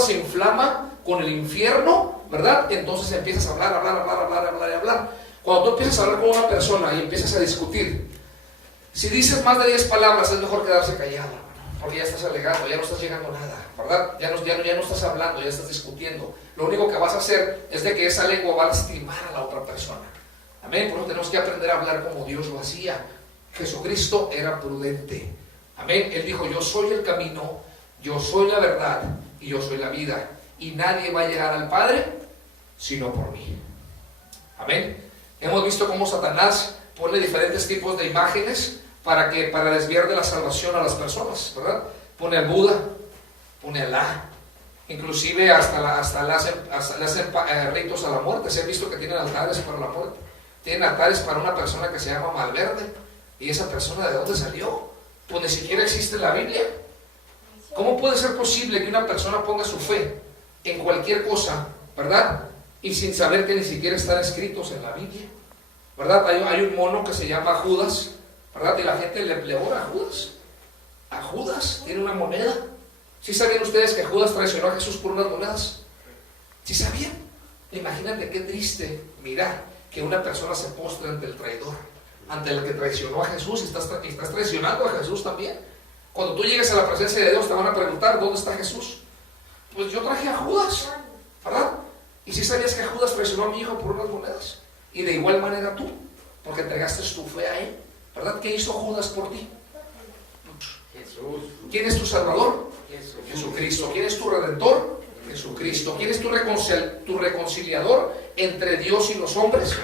se inflama con el infierno, ¿verdad? Entonces empiezas a hablar. Cuando tú empiezas a hablar con una persona y empiezas a discutir, si dices más de 10 palabras, es mejor quedarse callado, porque ya estás alegando, ya no estás llegando a nada, ¿verdad? Ya no estás hablando, ya estás discutiendo. Lo único que vas a hacer es de que esa lengua va a lastimar a la otra persona. Amén. Por eso tenemos que aprender a hablar como Dios lo hacía. Jesucristo era prudente. Amén. Él dijo: yo soy el camino, yo soy la verdad y yo soy la vida, y nadie va a llegar al Padre sino por mí. Amén. Hemos visto cómo Satanás pone diferentes tipos de imágenes para desviar de la salvación a las personas, ¿verdad? Pone al Buda, pone a Alá, inclusive hasta le hacen ritos a la muerte. Se ha visto que tienen altares para la muerte, tienen altares para una persona que se llama Malverde. ¿Y esa persona de dónde salió? Pues ni siquiera existe en la Biblia. ¿Cómo puede ser posible que una persona ponga su fe en cualquier cosa, ¿verdad? Y sin saber que ni siquiera están escritos en la Biblia, ¿verdad? Hay un mono que se llama Judas, ¿verdad? Y la gente le ora a Judas. A Judas tiene una moneda. ¿Sí sabían ustedes que Judas traicionó a Jesús por unas monedas? ¿Sí sabían? Imagínate qué triste mirar que una persona se postre ante el traidor, ante el que traicionó a Jesús, y estás traicionando a Jesús también. Cuando tú llegues a la presencia de Dios te van a preguntar: ¿dónde está Jesús? Pues yo traje a Judas, ¿verdad? Y si sabías que Judas traicionó a mi hijo por unas monedas, y de igual manera tú, porque entregaste tu fe a él, ¿verdad? ¿Qué hizo Judas por ti? Jesús. ¿Quién es tu Salvador? Jesús. Jesucristo. ¿Quién es tu Redentor? Jesucristo. ¿Quién es tu reconciliador entre Dios y los hombres?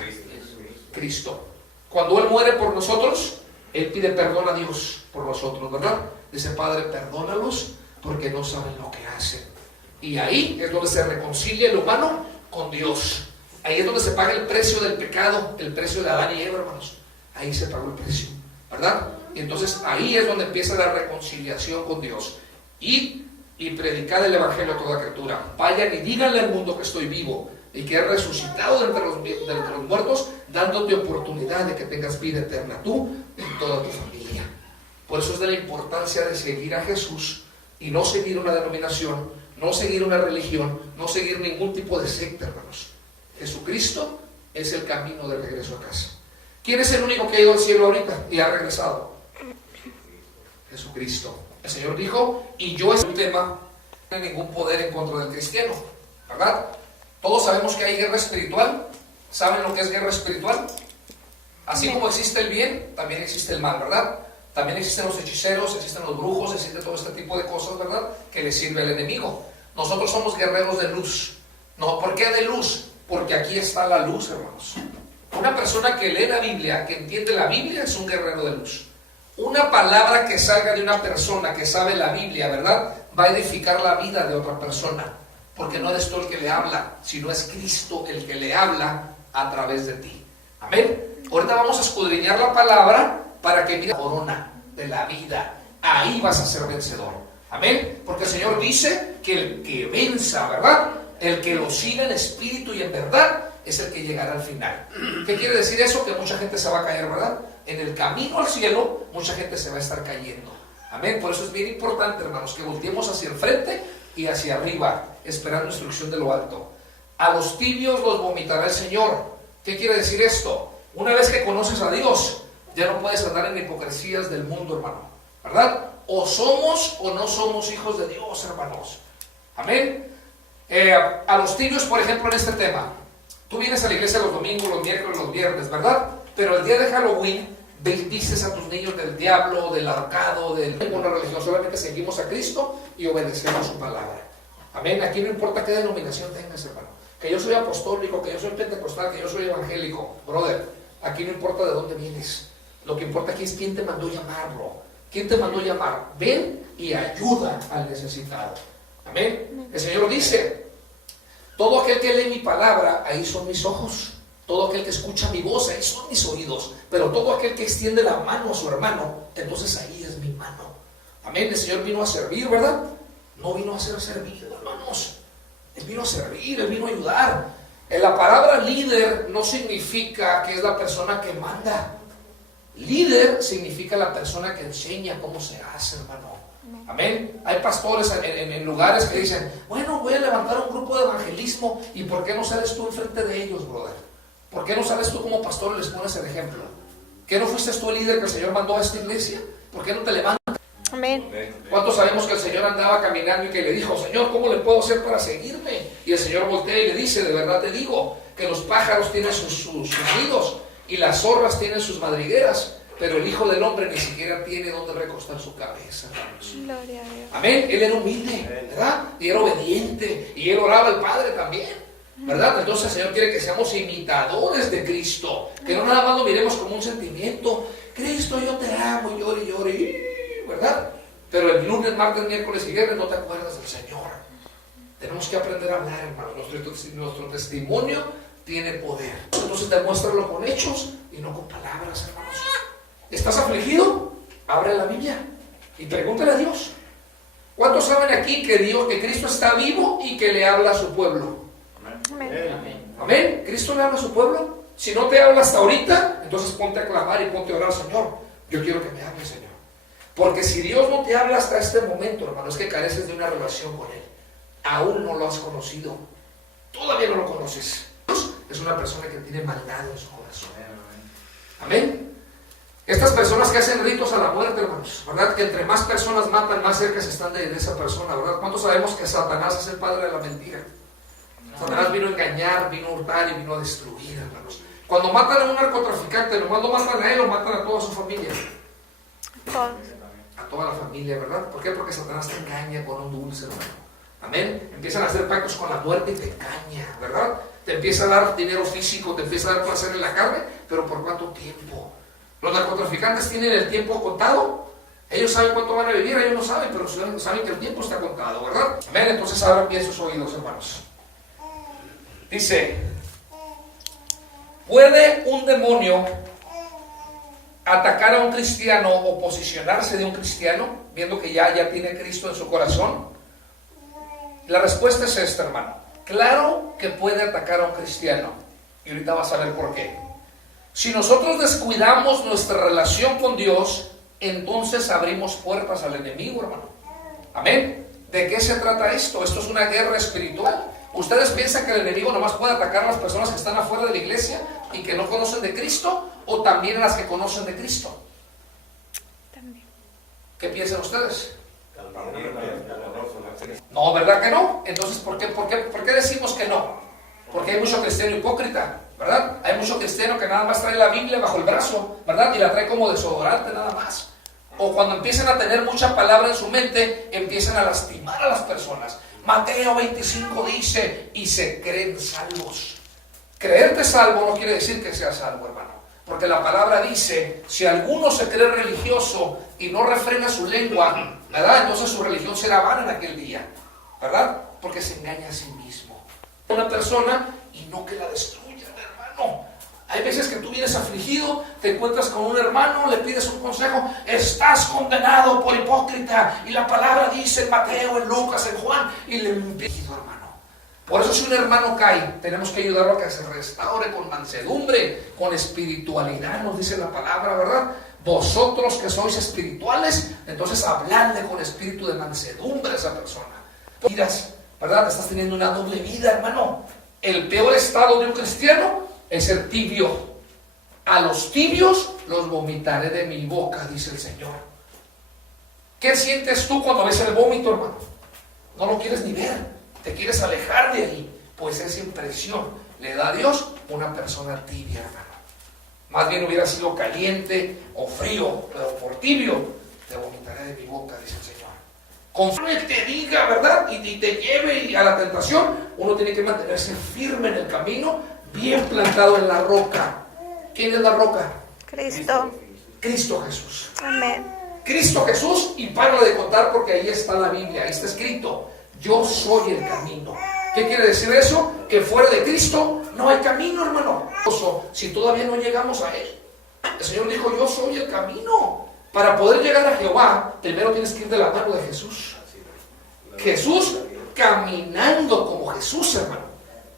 Cristo. Cuando Él muere por nosotros, Él pide perdón a Dios por nosotros, ¿verdad? Dice: Padre, perdónalos porque no saben lo que hacen. Y ahí es donde se reconcilia el humano con Dios. Ahí es donde se paga el precio del pecado, el precio de Adán y Eva, hermanos. Ahí se pagó el precio, ¿verdad? Y entonces ahí es donde empieza la reconciliación con Dios. Y predicar el Evangelio a toda criatura. Vayan y díganle al mundo que estoy vivo y que he resucitado de entre los muertos, dándote oportunidad de que tengas vida eterna, tú y toda tu familia. Por eso es de la importancia de seguir a Jesús y no seguir una denominación, no seguir una religión, no seguir ningún tipo de secta, hermanos. Jesucristo es el camino de regreso a casa. ¿Quién es el único que ha ido al cielo ahorita y ha regresado? Jesucristo. El Señor dijo: y yo es un tema, no tiene ningún poder en contra del cristiano, ¿verdad? Todos sabemos que hay guerra espiritual. ¿Saben lo que es guerra espiritual? Así como existe el bien, también existe el mal, ¿verdad? También existen los hechiceros, existen los brujos, existe todo este tipo de cosas, ¿verdad? Que le sirve al enemigo. Nosotros somos guerreros de luz. No, ¿por qué de luz? Porque aquí está la luz, hermanos. Una persona que lee la Biblia, que entiende la Biblia, es un guerrero de luz. Una palabra que salga de una persona que sabe la Biblia, ¿verdad?, va a edificar la vida de otra persona. Porque no eres tú el que le habla, sino es Cristo el que le habla a través de ti. Amén. Ahorita vamos a escudriñar la palabra para que mire la corona de la vida. Ahí vas a ser vencedor. Amén. Porque el Señor dice que el que venza, ¿verdad?, el que lo siga en espíritu y en verdad, es el que llegará al final. ¿Qué quiere decir eso? Que mucha gente se va a caer, ¿verdad? En el camino al cielo, mucha gente se va a estar cayendo. Amén. Por eso es bien importante, hermanos, que volteemos hacia el frente y hacia arriba, esperando instrucción de lo alto. A los tibios los vomitará el Señor. ¿Qué quiere decir esto? Una vez que conoces a Dios, ya no puedes andar en hipocresías del mundo, hermano, ¿verdad? O somos o no somos hijos de Dios, hermanos. Amén. A los tibios, por ejemplo, en este tema, tú vienes a la iglesia los domingos, los miércoles, los viernes, ¿verdad? Pero el día de Halloween bendices a tus niños del diablo, del ahorcado, de ninguna religión. Solamente seguimos a Cristo y obedecemos su palabra. Amén. Aquí no importa qué denominación tengas, hermano. Que yo soy apostólico, que yo soy pentecostal, que yo soy evangélico. Brother, aquí no importa de dónde vienes. Lo que importa aquí es quién te mandó llamarlo. ¿Quién te mandó llamar? Ven y ayuda al necesitado. Amén. El Señor dice: todo aquel que lee mi palabra, ahí son mis ojos. Todo aquel que escucha mi voz, ahí son mis oídos. Pero todo aquel que extiende la mano a su hermano, entonces ahí es mi mano. Amén. El Señor vino a servir, ¿verdad? No vino a ser servido, hermanos. Él vino a servir, Él vino a ayudar. En la palabra líder no significa que es la persona que manda. Líder significa la persona que enseña cómo se hace, hermano. Amén. Hay pastores en lugares que dicen, bueno, voy a levantar un grupo de evangelismo, ¿y por qué no sales tú enfrente de ellos, brother? ¿Por qué no sales tú como pastor y les pones el ejemplo? ¿Qué no fuiste tú el líder que el Señor mandó a esta iglesia? ¿Por qué no te levantas? Amén. ¿Cuántos sabemos que el Señor andaba caminando y que le dijo, Señor, ¿cómo le puedo hacer para seguirme? Y el Señor voltea y le dice, de verdad te digo, que los pájaros tienen sus nidos y las zorras tienen sus madrigueras, pero el Hijo del Hombre ni siquiera tiene donde recostar su cabeza. Gloria a Dios. Amén. Él era humilde, ¿verdad? Y era obediente, y él oraba al Padre también, ¿verdad? Entonces el Señor quiere que seamos imitadores de Cristo, que no nada más lo miremos como un sentimiento. Cristo, yo te amo, y llore, y llore, ¿verdad? Pero el lunes, martes, miércoles y viernes no te acuerdas del Señor. Tenemos que aprender a hablar, hermano. Nuestro testimonio tiene poder. Entonces demuéstralo con hechos y no con palabras, hermanos. ¿Estás afligido? Abre la Biblia y pregúntale a Dios. ¿Cuántos saben aquí que Cristo está vivo y que le habla a su pueblo? Amén. Amén. ¿Cristo le habla a su pueblo? Si no te habla hasta ahorita, entonces ponte a clamar y ponte a orar, Señor. Yo quiero que me hable, Señor. Porque si Dios no te habla hasta este momento, hermano, es que careces de una relación con Él. Aún no lo has conocido. Todavía no lo conoces. Dios es una persona que tiene maldad en su corazón. Amén. Estas personas que hacen ritos a la muerte, hermanos, ¿verdad? Que entre más personas matan, más cerca se están de esa persona, ¿verdad? ¿Cuántos sabemos que Satanás es el padre de la mentira? Satanás vino a engañar, vino a hurtar y vino a destruir, hermanos. Cuando matan a un narcotraficante, nomás lo matan a él o matan a toda su familia. Todos. A toda la familia, ¿verdad? ¿Por qué? Porque Satanás te engaña con un dulce, hermano. Amén. Empiezan a hacer pactos con la muerte y te engaña, ¿verdad? Te empieza a dar dinero físico, te empieza a dar placer en la carne, pero ¿por cuánto tiempo? Los narcotraficantes tienen el tiempo contado. Ellos saben cuánto van a vivir, ellos no saben, pero saben que el tiempo está contado, ¿verdad? Amén. Entonces abran bien sus oídos, hermanos. Dice, ¿puede un demonio atacar a un cristiano o posicionarse de un cristiano, viendo que ya tiene Cristo en su corazón? La respuesta es esta, hermano. Claro que puede atacar a un cristiano. Y ahorita vas a ver por qué. Si nosotros descuidamos nuestra relación con Dios, entonces abrimos puertas al enemigo, hermano. Amén. ¿De qué se trata esto? Esto es una guerra espiritual. ¿Ustedes piensan que el enemigo nomás puede atacar a las personas que están afuera de la iglesia y que no conocen de Cristo, o también a las que conocen de Cristo? También. ¿Qué piensan ustedes? No, ¿verdad que no? Entonces, ¿por qué decimos que no? Porque hay mucho cristiano hipócrita, ¿verdad? Hay mucho cristiano que nada más trae la Biblia bajo el brazo, ¿verdad? Y la trae como desodorante nada más. O cuando empiezan a tener mucha palabra en su mente, empiezan a lastimar a las personas. Mateo 25 dice, y se creen salvos. Creerte salvo no quiere decir que seas salvo, hermano. Porque la palabra dice, si alguno se cree religioso y no refrena su lengua, ¿verdad? Entonces su religión será vana en aquel día, ¿verdad? Porque se engaña a sí mismo. Una persona y no que la destruyan, hermano. Hay veces que tú vienes afligido, te encuentras con un hermano, le pides un consejo, estás condenado por hipócrita, y la palabra dice en Mateo, en Lucas, en Juan, y le impido, hermano. Por eso si un hermano cae, tenemos que ayudarlo a que se restaure con mansedumbre, con espiritualidad, nos dice la palabra, ¿verdad? Vosotros que sois espirituales, entonces habladle con espíritu de mansedumbre a esa persona. Miras, ¿verdad? Estás teniendo una doble vida, hermano. El peor estado de un cristiano es ser tibio. A los tibios los vomitaré de mi boca, dice el Señor. ¿Qué sientes tú cuando ves el vómito, hermano? No lo quieres ni ver, te quieres alejar de ahí. Pues esa impresión le da a Dios una persona tibia, hermano. Más bien hubiera sido caliente o frío, pero por tibio te vomitaré de mi boca, dice el Señor. Conforme te diga, ¿verdad? Y te lleve a la tentación, uno tiene que mantenerse firme en el camino, bien plantado en la roca. ¿Quién es la roca? Cristo. Cristo Jesús. Amén. Cristo Jesús, y para de contar porque ahí está la Biblia, ahí está escrito, yo soy el camino. ¿Qué quiere decir eso? Que fuera de Cristo no hay camino, hermano. Si todavía no llegamos a Él, el Señor dijo, yo soy el camino. Para poder llegar a Jehová, primero tienes que ir de la mano de Jesús. Jesús caminando como Jesús, hermano.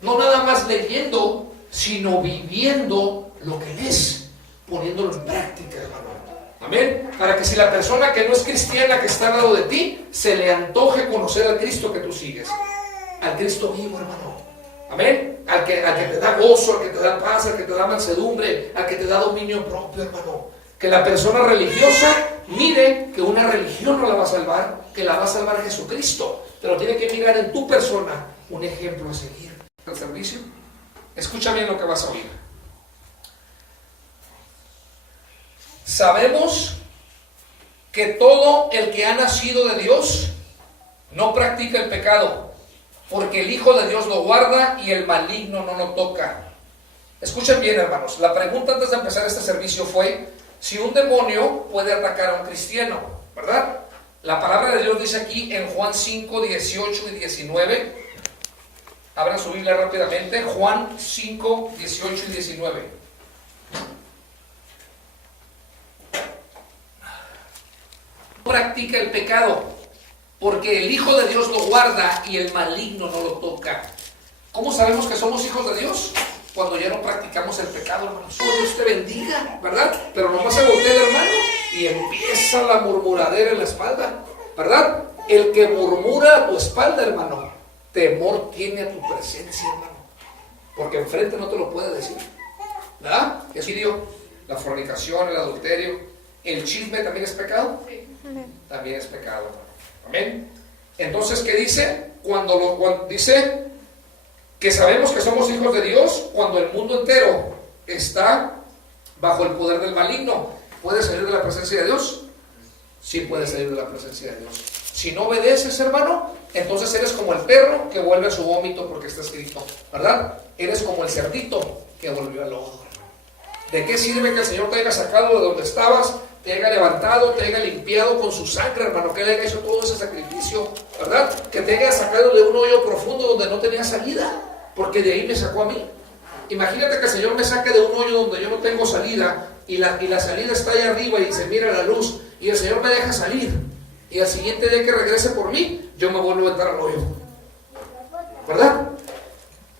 No nada más leyendo, sino viviendo lo que es, poniéndolo en práctica, hermano. Amén. Para que si la persona que no es cristiana que está al lado de ti, se le antoje conocer al Cristo que tú sigues. Al Cristo vivo, hermano. Amén. Al que te da gozo, al que te da paz, al que te da mansedumbre, al que te da dominio propio, hermano. Que la persona religiosa mire que una religión no la va a salvar, que la va a salvar Jesucristo. Pero tiene que mirar en tu persona un ejemplo a seguir. El servicio. Escucha bien lo que vas a oír. Sabemos que todo el que ha nacido de Dios no practica el pecado, porque el Hijo de Dios lo guarda y el maligno no lo toca. Escuchen bien, hermanos. La pregunta antes de empezar este servicio fue si un demonio puede atacar a un cristiano, ¿verdad? La palabra de Dios dice aquí en Juan 5, 18 y 19. Abran su Biblia rápidamente. Juan 5, 18 y 19. Practica el pecado, porque el Hijo de Dios lo guarda y el maligno no lo toca. ¿Cómo sabemos que somos hijos de Dios? Cuando ya no practicamos el pecado, hermanos. Dios te bendiga, ¿verdad? Pero nomás se voltea el hermano y empieza la murmuradera en la espalda, ¿verdad? El que murmura a tu espalda, hermano, temor tiene a tu presencia, hermano, porque enfrente no te lo puede decir, ¿verdad? El suicidio, la fornicación, el adulterio, el chisme también es pecado. Sí. También es pecado. Amén. Entonces, ¿qué dice? Cuando dice que sabemos que somos hijos de Dios, cuando el mundo entero está bajo el poder del maligno, ¿puede salir de la presencia de Dios? Sí, puede salir de la presencia de Dios. Si no obedeces, hermano, entonces eres como el perro que vuelve a su vómito, porque está escrito, ¿verdad? Eres como el cerdito que volvió al lodo. ¿De qué sirve que el Señor te haya sacado de donde estabas, te haya levantado, te haya limpiado con su sangre, hermano, que le haya hecho todo ese sacrificio, ¿verdad? Que te haya sacado de un hoyo profundo donde no tenía salida, porque de ahí me sacó a mí. Imagínate que el Señor me saque de un hoyo donde yo no tengo salida y la salida está allá arriba y se mira la luz y el Señor me deja salir y al siguiente día que regrese por mí, yo me vuelvo a entrar al hoyo, ¿verdad?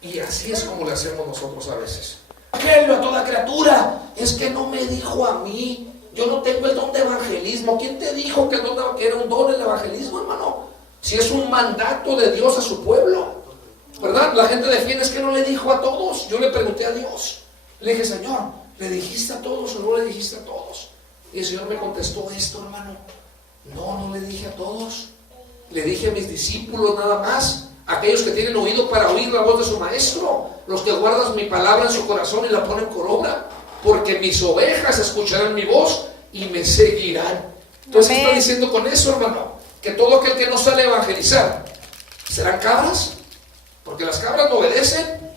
Y así es como le hacemos nosotros a veces. Evangelio a toda criatura, es que no me dijo a mí. Yo no tengo el don de evangelismo. ¿Quién te dijo que era un don el evangelismo, hermano? Si es un mandato de Dios a su pueblo, ¿verdad? La gente defiende, es que no le dijo a todos. Yo le pregunté a Dios, le dije, Señor, ¿le dijiste a todos o no le dijiste a todos? Y el Señor me contestó esto, hermano. No le dije a todos. Le dije a mis discípulos nada más, aquellos que tienen oído para oír la voz de su maestro, los que guardan mi palabra en su corazón y la ponen por obra. Porque mis ovejas escucharán mi voz y me seguirán. Entonces, ¿qué está diciendo con eso, hermano? Que todo aquel que no sale a evangelizar, ¿serán cabras? Porque las cabras no obedecen,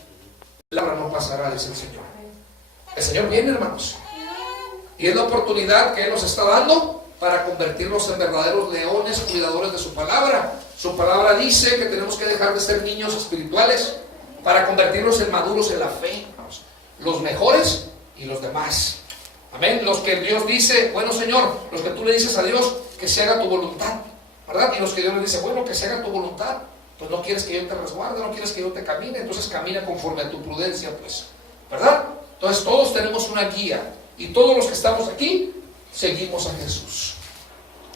la cabra no pasará, dice el Señor. El Señor viene, hermanos, y es la oportunidad que Él nos está dando para convertirnos en verdaderos leones, cuidadores de su palabra. Su palabra dice que tenemos que dejar de ser niños espirituales para convertirnos en maduros en la fe, hermanos. Los mejores y los demás. Amén. Los que Dios dice, bueno, Señor, los que tú le dices a Dios que se haga tu voluntad, ¿verdad? Y los que Dios le dice, bueno, que se haga tu voluntad, pues no quieres que yo te resguarde, no quieres que yo te camine, entonces camina conforme a tu prudencia, pues, ¿verdad? Entonces todos tenemos una guía y todos los que estamos aquí seguimos a Jesús.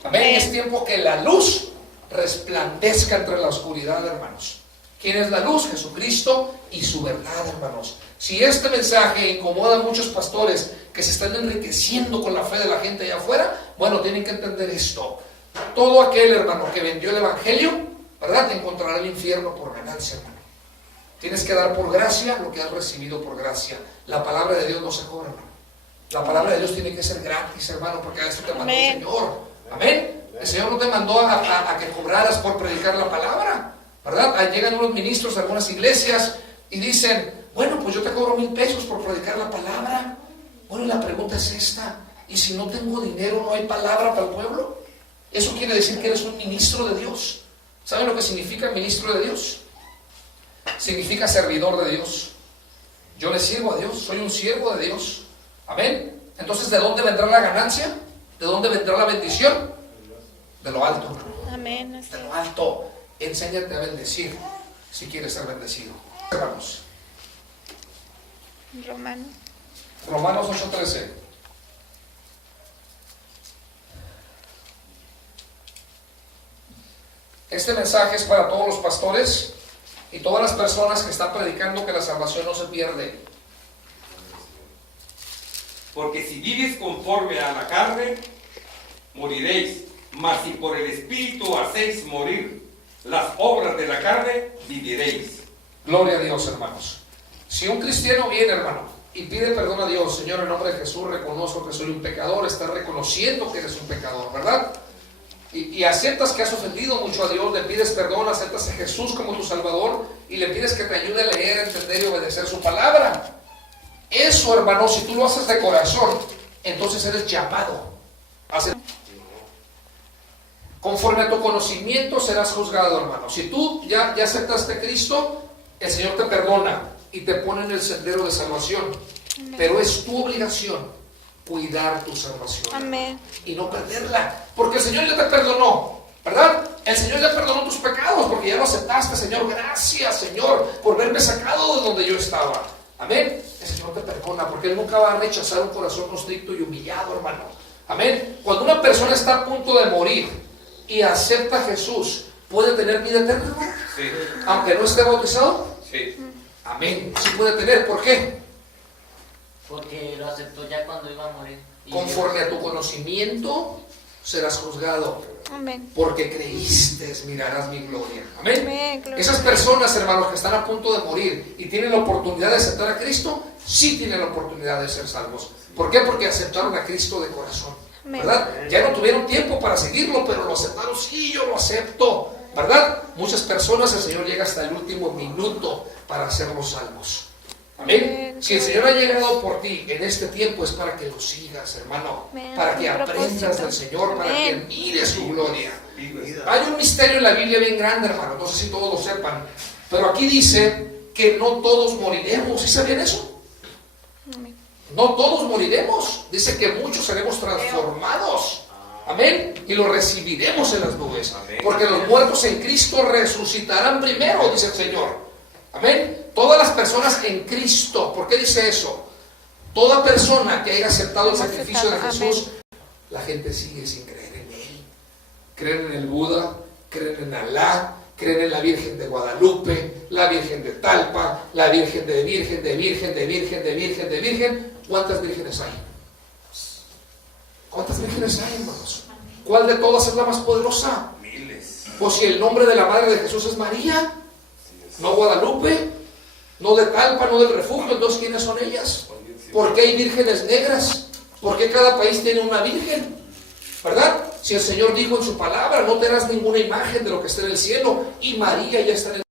Amén. Es tiempo que la luz resplandezca entre la oscuridad, hermanos. ¿Quién es la luz? Jesucristo y su verdad, hermanos. Si este mensaje incomoda a muchos pastores que se están enriqueciendo con la fe de la gente allá afuera, bueno, tienen que entender esto. Todo aquel, hermano, que vendió el evangelio, ¿verdad?, encontrará el infierno por ganancia, hermano. Tienes que dar por gracia lo que has recibido por gracia. La palabra de Dios no se cobra, hermano. La palabra de Dios tiene que ser gratis, hermano, porque a eso te mandó el Señor. Amén. El Señor no te mandó a que cobraras por predicar la palabra, ¿verdad? Llegan unos ministros a algunas iglesias y dicen, bueno, pues yo te cobro 1,000 pesos por predicar la palabra. Bueno, y la pregunta es esta, ¿y si no tengo dinero, no hay palabra para el pueblo? Eso quiere decir que eres un ministro de Dios. ¿Saben lo que significa ministro de Dios? Significa servidor de Dios. Yo le sirvo a Dios, soy un siervo de Dios. Amén. Entonces, ¿de dónde vendrá la ganancia? ¿De dónde vendrá la bendición? De lo alto. Amén. De lo alto. Enséñate a bendecir si quieres ser bendecido. Vamos. Romanos. Romanos 8:13. Este mensaje es para todos los pastores y todas las personas que están predicando que la salvación no se pierde. Porque si vives conforme a la carne, moriréis. Mas si por el Espíritu hacéis morir las obras de la carne, viviréis. Gloria a Dios, hermanos. Si un cristiano viene, hermano, y pide perdón a Dios, Señor, en nombre de Jesús, reconozco que soy un pecador, está reconociendo que eres un pecador, ¿verdad? Y aceptas que has ofendido mucho a Dios, le pides perdón, aceptas a Jesús como tu Salvador y le pides que te ayude a leer, a entender y obedecer su palabra. Eso, hermano, si tú lo haces de corazón, entonces eres llamado a ser. Conforme a tu conocimiento serás juzgado, hermano. Si tú ya aceptaste a Cristo, el Señor te perdona y te pone en el sendero de salvación. Amén. Pero es tu obligación cuidar tu salvación. Amén. Y no perderla, porque el Señor ya te perdonó, ¿verdad? El Señor ya perdonó tus pecados, porque ya lo aceptaste. Señor, gracias, Señor, por haberme sacado de donde yo estaba. Amén. El Señor te perdona, porque Él nunca va a rechazar un corazón constricto y humillado, hermano. Amén. Cuando una persona está a punto de morir y acepta a Jesús, ¿puede tener vida eterna, hermano? Sí. Aunque no esté bautizado. Sí. Amén. Sí puede tener. ¿Por qué? Porque lo aceptó ya cuando iba a morir. Y Conforme a tu conocimiento serás juzgado. Amén. Porque creíste, mirarás mi gloria. Amén. Amén, gloria. Esas personas, hermanos, que están a punto de morir y tienen la oportunidad de aceptar a Cristo, sí tienen la oportunidad de ser salvos. ¿Por qué? Porque aceptaron a Cristo de corazón, Amén. ¿verdad? Ya no tuvieron tiempo para seguirlo, pero lo aceptaron. Sí, yo lo acepto, ¿verdad? Muchas personas, el Señor llega hasta el último minuto para hacerlos salvos. Amén. Amén. Si el Señor ha llegado por ti en este tiempo, es para que lo sigas, hermano. Amén. Para que Un aprendas propósito. del Señor, para que Amén. mires su gloria. Vives. Hay un misterio en la Biblia bien grande, hermano. No sé si todos lo sepan. Pero aquí dice que no todos moriremos. ¿Sí sabían eso? Amén. No todos moriremos. Dice que muchos seremos transformados. Amén. Y lo recibiremos en las nubes. Amén. Porque los muertos en Cristo resucitarán primero, dice el Señor. Amén. Todas las personas en Cristo. ¿Por qué dice eso? Toda persona que haya aceptado el sacrificio de Jesús, la gente sigue sin creer en Él. Creen en el Buda, creen en Alá, creen en la Virgen de Guadalupe, la Virgen de Talpa, la Virgen de Virgen, de Virgen, de Virgen, de Virgen, de Virgen. ¿Cuántas vírgenes hay? ¿Cuántas vírgenes hay, hermanos? ¿Cuál de todas es la más poderosa? Miles. Pues si el nombre de la madre de Jesús es María, no Guadalupe, no de Talpa, no del refugio, entonces ¿quiénes son ellas? ¿Por qué hay vírgenes negras? ¿Por qué cada país tiene una virgen? ¿Verdad? Si el Señor dijo en su palabra, no te harás ninguna imagen de lo que está en el cielo, y María ya está en el